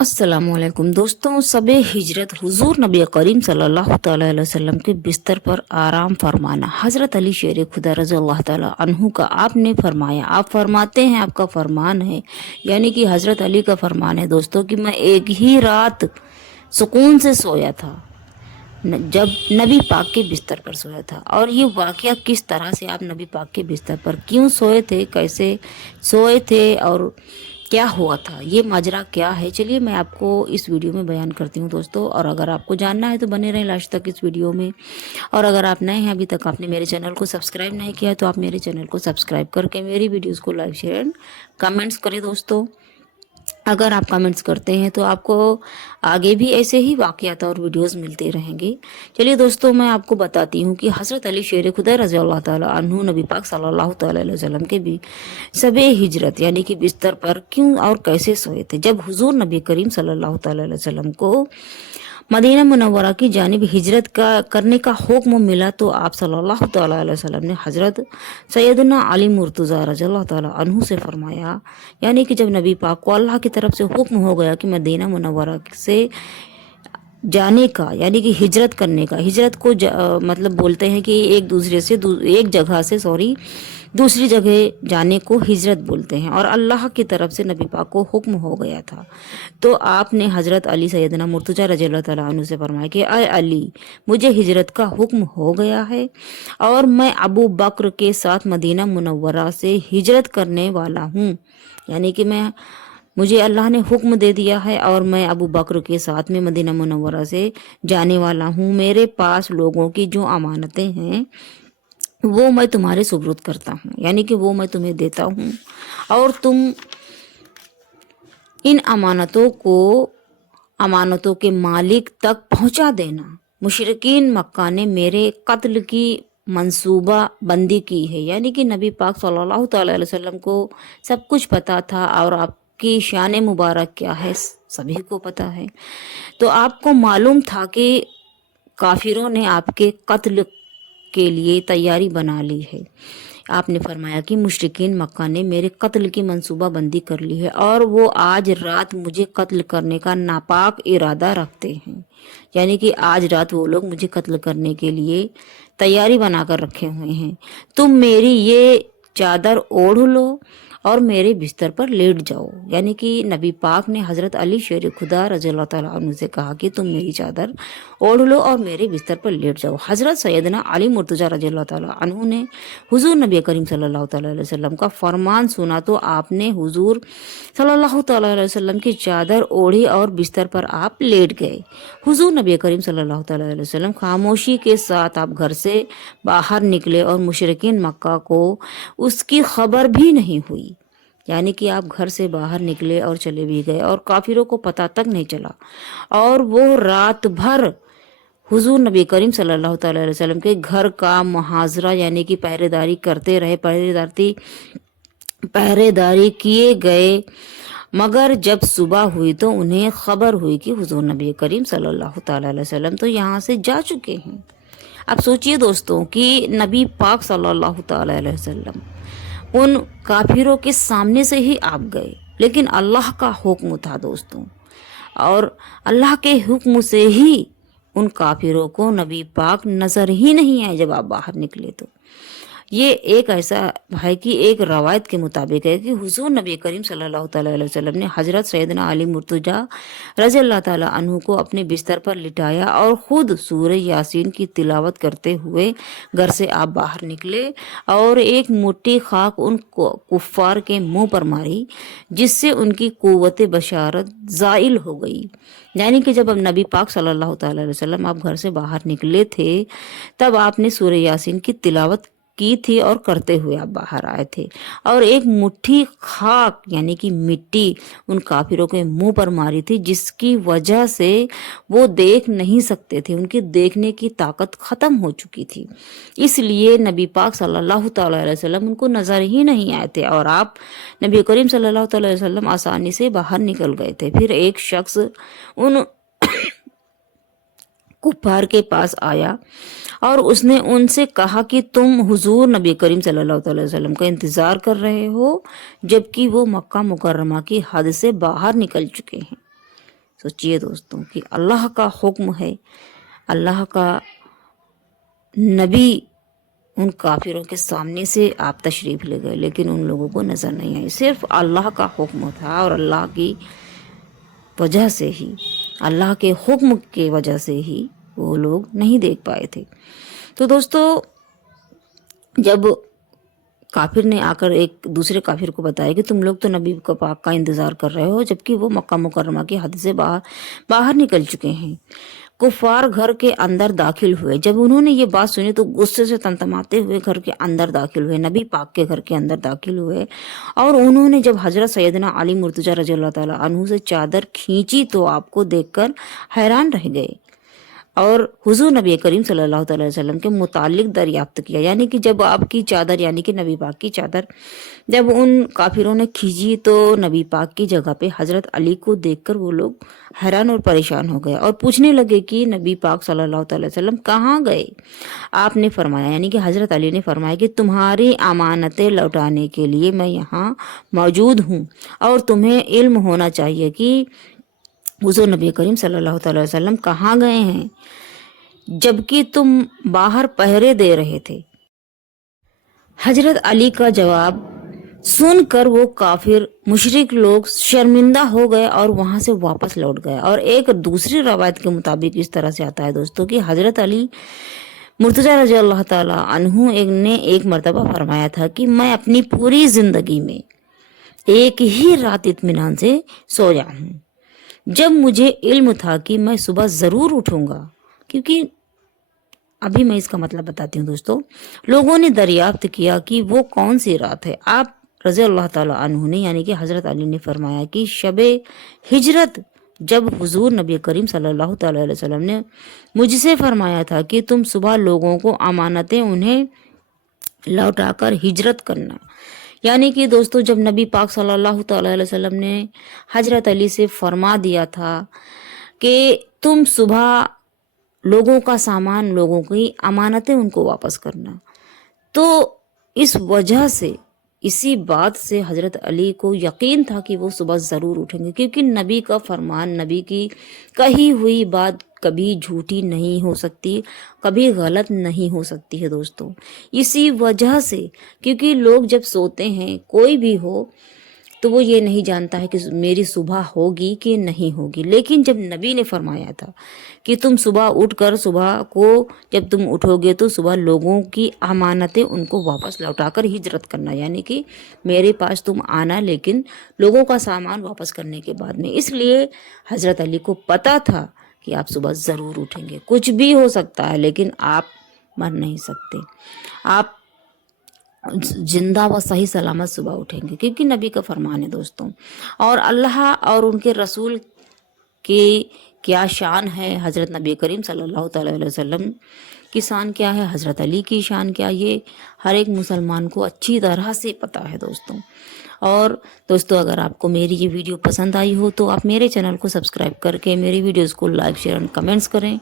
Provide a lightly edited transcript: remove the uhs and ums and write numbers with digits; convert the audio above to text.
अस्सलामुअलैकुम दोस्तों, सबे हिजरत हुजूर नबी करीम सल्लल्लाहु तआला अलैहि वसल्लम के बिस्तर पर आराम फरमाना। हज़रत अली शेर खुदा रज़ी अल्लाह ताला अन्हु का आपने फरमाया, आप फरमाते हैं, आपका फरमान है, यानी कि हज़रत अली का फरमान है दोस्तों कि मैं एक ही रात सुकून से सोया था जब नबी पाक के बिस्तर पर सोया था। और ये वाक़या किस तरह से आप नबी पाक के बिस्तर पर क्यों सोए थे, कैसे सोए थे और क्या हुआ था, ये माजरा क्या है, चलिए मैं आपको इस वीडियो में बयान करती हूँ दोस्तों। और अगर आपको जानना है तो बने रहें लास्ट तक इस वीडियो में। और अगर आप नए हैं, अभी तक आपने मेरे चैनल को सब्सक्राइब नहीं किया, तो आप मेरे चैनल को सब्सक्राइब करके मेरी वीडियोज़ को लाइक शेयर एंड कमेंट्स करें दोस्तों। अगर आप कमेंट्स करते हैं तो आपको आगे भी ऐसे ही वाक़यात और वीडियोस मिलते रहेंगे। चलिए दोस्तों, मैं आपको बताती हूँ कि हज़रत अली शेर खुदा रज़ी अल्लाह ताला अन्हु नबी पाक सल्लल्लाहु तआला अलैहि वसल्लम के भी सबे हिजरत यानी कि बिस्तर पर क्यों और कैसे सोए थे। जब हुजूर नबी करीम सल्लल्लाहु तआला अलैहि वसल्लम को मदीना मुनव्वरा की जानिब हिजरत करने का हुक्म मिला, तो आप सल्लल्लाहु तआला अलैहि वसल्लम ने हज़रत सैयदना अली मुर्तज़ा रज़ियल्लाहु तआला अन्हु से फरमाया, यानी कि जब नबी पाक को अल्लाह की तरफ से हुक्म हो गया कि मदीना मुनव्वरा से जाने का यानी कि हिजरत करने का, हिजरत को मतलब बोलते हैं कि एक जगह से दूसरी जगह जाने को हिजरत बोलते हैं। और अल्लाह की तरफ से नबी पाक को हुक्म हो गया था, तो आपने हज़रत अली सैयदना मुर्तज़ा रज़ियल्लाहु तआला अन्हु से फरमाया कि अय अली, मुझे हिजरत का हुक्म हो गया है और मैं अबू बकर के साथ मदीना मुनव्वरा से हिजरत करने वाला हूँ। यानी कि मुझे अल्लाह ने हुक्म दे दिया है और मैं अबू बकर के साथ में मदीना मुनव्वरा से जाने वाला हूँ। मेरे पास लोगों की जो अमानतें हैं वो मैं तुम्हारे सुपुर्द करता हूँ, यानी कि वो मैं तुम्हें देता हूँ और तुम इन अमानतों के मालिक तक पहुँचा देना। मुशरिकीन मक्का ने मेरे कत्ल की मंसूबा बंदी की है, यानी कि नबी पाक सल्लल्लाहु तआला अलैहि वसल्लम को सब कुछ पता था और आपकी शान मुबारक क्या है सभी को पता है। तो आपको मालूम था कि काफिरों ने आपके कत्ल के लिए तैयारी बना ली है। आपने फरमाया कि मुशरिकीन मक्का ने मेरे कत्ल की मंसूबा बंदी कर ली है और वो आज रात मुझे कत्ल करने का नापाक इरादा रखते हैं, यानी कि आज रात वो लोग मुझे कत्ल करने के लिए तैयारी बनाकर रखे हुए हैं। तुम मेरी ये चादर ओढ़ लो और मेरे बिस्तर पर लेट जाओ। यानी कि नबी पाक ने हज़रत अली शेर खुदा रज़ियल्लाहु ताला अन्हु से कहा कि तुम मेरी चादर ओढ़ लो और मेरे बिस्तर पर लेट जाओ। हज़रत सैयदना अली मुर्तज़ा रज़ियल्लाहु ताला अन्हु ने हुजूर नबी करीम सल्लल्लाहु ताला अलैहि वसल्लम का फरमान सुना, तो आपने हुजूर सल्लल्लाहु ताला अलैहि वसल्लम की चादर ओढ़ी और बिस्तर पर आप लेट गए। हुजूर नबी करीम सल्लल्लाहु ताला अलैहि वसल्लम खामोशी के साथ आप घर से बाहर निकले और मुशरिकीन मक्का को उसकी खबर भी नहीं हुई। यानी कि आप घर से बाहर निकले और चले भी गए और काफिरों को पता तक नहीं चला। और वो रात भर हुजूर नबी करीम सल्लल्लाहु तआला अलैहि वसल्लम के घर का मुहाजरा यानी कि पहरेदारी करते रहे, पहरेदारी किए गए। मगर जब सुबह हुई तो उन्हें खबर हुई कि हुजूर नबी करीम सल्लल्लाहु तआला अलैहि वसल्लम तो यहाँ से जा चुके हैं। अब सोचिए दोस्तों कि नबी पाक सल्लल्लाहु तआला अलैहि वसल्लम उन काफिरों के सामने से ही आप गए, लेकिन अल्लाह का हुक्म था दोस्तों, और अल्लाह के हुक्म से ही उन काफिरों को नबी पाक नजर ही नहीं आए जब आप बाहर निकले। तो ये एक ऐसा है कि एक रवायत के मुताबिक है कि हुजूर नबी करीम सल्लल्लाहु तआला अलैहि वसल्लम ने हज़रत सैयदना अली मुर्तज़ा रज़ियल्लाहु ताला अन्हु को अपने बिस्तर पर लिटाया और खुद सूरह यासीन की तिलावत करते हुए घर से आप बाहर निकले और एक मुट्ठी खाक उन कुफ्फार के मुंह पर मारी, जिससे उनकी कुव्वत बशारत ज़ाइल हो गई। यानी कि जब अब नबी पाक सल्लल्लाहु तआला अलैहि वसल्लम आप घर से बाहर निकले थे, तब आपने सूरह यासीन की तिलावत की थी और करते हुए आप बाहर आए थे और एक मुट्ठी खाक यानी कि मिट्टी उन काफिरों के मुंह पर मारी थी, जिसकी वजह से वो देख नहीं सकते थे, उनकी देखने की ताकत खत्म हो चुकी थी। इसलिए नबी पाक सल्लल्लाहु तआला अलैहि वसल्लम उनको नजर ही नहीं आए थे और आप नबी करीम सल्लल्लाहु तआला अलैहि वसल्लम आसानी से बाहर निकल गए थे। फिर एक शख्स उन कुफार के पास आया और उसने उनसे कहा कि तुम हुजूर नबी करीम सल्लल्लाहु अलैहि वसल्लम का इंतजार कर रहे हो, जबकि वो मक्का मुकर्रमा की हद से बाहर निकल चुके हैं। सोचिए दोस्तों कि अल्लाह का हुक्म है, अल्लाह का नबी उन काफिरों के सामने से आप तशरीफ़ ले गए, लेकिन उन लोगों को नज़र नहीं आई। सिर्फ अल्लाह का हुक्म था और अल्लाह की वजह से ही, अल्लाह के हुक्म के वजह से ही वो लोग नहीं देख पाए थे। तो दोस्तों, जब काफिर ने आकर एक दूसरे काफिर को बताया कि तुम लोग तो नबी का पाक का इंतज़ार कर रहे हो, जबकि वो मक्का मुकर्रमा की हद से बाहर निकल चुके हैं। कुफार घर के अंदर दाखिल हुए। जब उन्होंने ये बात सुनी तो गुस्से से तमतमाते हुए घर के अंदर दाखिल हुए, नबी पाक के घर के अंदर दाखिल हुए। और उन्होंने जब हजरत सैयदना अली मुर्तजा रज़ी अल्लाह ताला अन्हु से चादर खींची तो आपको देखकर हैरान रह गए और हुजूर नबी करीम सल्लल्लाहु अलैहि वसल्लम के मुतालिक दरियाफ्त किया। यानी कि जब आपकी चादर, यानी कि नबी पाक की चादर जब उन काफिरों ने खींची तो नबी पाक की जगह पे हजरत अली को देखकर वो लोग हैरान और परेशान हो गए और पूछने लगे कि नबी पाक सल्लल्लाहु अलैहि वसल्लम कहाँ गए। आपने फरमाया, यानी कि हजरत अली ने फरमाया कि तुम्हारी अमानतें लौटाने के लिए मैं यहाँ मौजूद हूँ और तुम्हें इल्म होना चाहिए कि हुजूर नबी करीम सल्लल्लाहु अलैहि वसल्लम कहाँ गए हैं, जबकि तुम बाहर पहरे दे रहे थे। हजरत अली का जवाब सुनकर वो काफिर मुशरिक लोग शर्मिंदा हो गए और वहां से वापस लौट गए। और एक दूसरी रवायत के मुताबिक इस तरह से आता है दोस्तों कि हजरत अली मुर्तजा रज़ी अल्लाह ताला अन्हु ने एक मर्तबा फरमाया था कि मैं अपनी पूरी जिंदगी में एक ही रात इत्मीनान से सोया हूँ, जब मुझे इल्म था कि मैं सुबह ज़रूर उठूंगा। क्योंकि अभी मैं इसका मतलब बताती हूँ दोस्तों, लोगों ने दरियाफ्त किया कि वो कौन सी रात है। आप रज़ी अल्लाह ताला अन्हु ने, यानी कि हज़रत अली ने फरमाया कि शबे हिजरत, जब हुजूर नबी करीम सल्लल्लाहु अलैहि वसल्लम ने मुझसे फरमाया था कि तुम सुबह लोगों को अमानतें उन्हें लौटाकर हिजरत करना। यानी कि दोस्तों, जब नबी पाक सल्लल्लाहु अलैहि वसल्लम ने हजरत अली से फरमा दिया था कि तुम सुबह लोगों का सामान, लोगों की अमानतें उनको वापस करना, तो इस वजह से, इसी बात से हजरत अली को यकीन था कि वो सुबह ज़रूर उठेंगे। क्योंकि नबी का फरमान, नबी की कही हुई बात कभी झूठी नहीं हो सकती, कभी गलत नहीं हो सकती है दोस्तों। इसी वजह से, क्योंकि लोग जब सोते हैं, कोई भी हो, तो वो ये नहीं जानता है कि मेरी सुबह होगी कि नहीं होगी। लेकिन जब नबी ने फरमाया था कि तुम सुबह उठकर, सुबह को जब तुम उठोगे तो सुबह लोगों की अमानतें उनको वापस लौटाकर हिजरत करना, यानी कि मेरे पास तुम आना, लेकिन लोगों का सामान वापस करने के बाद में। इसलिए हजरत अली को पता था कि आप सुबह ज़रूर उठेंगे। कुछ भी हो सकता है, लेकिन आप मर नहीं सकते, आप जिंदा व सही सलामत सुबह उठेंगे, क्योंकि नबी का फरमान है दोस्तों। और अल्लाह और उनके रसूल की क्या शान है, हज़रत नबी करीम सल्लल्लाहु अलैहि वसल्लम की शान क्या है, हज़रत अली की शान क्या, ये हर एक मुसलमान को अच्छी तरह से पता है दोस्तों। और दोस्तों, अगर आपको मेरी ये वीडियो पसंद आई हो तो आप मेरे चैनल को सब्सक्राइब करके मेरी वीडियोज़ को लाइक, शेयर एंड कमेंट्स करें।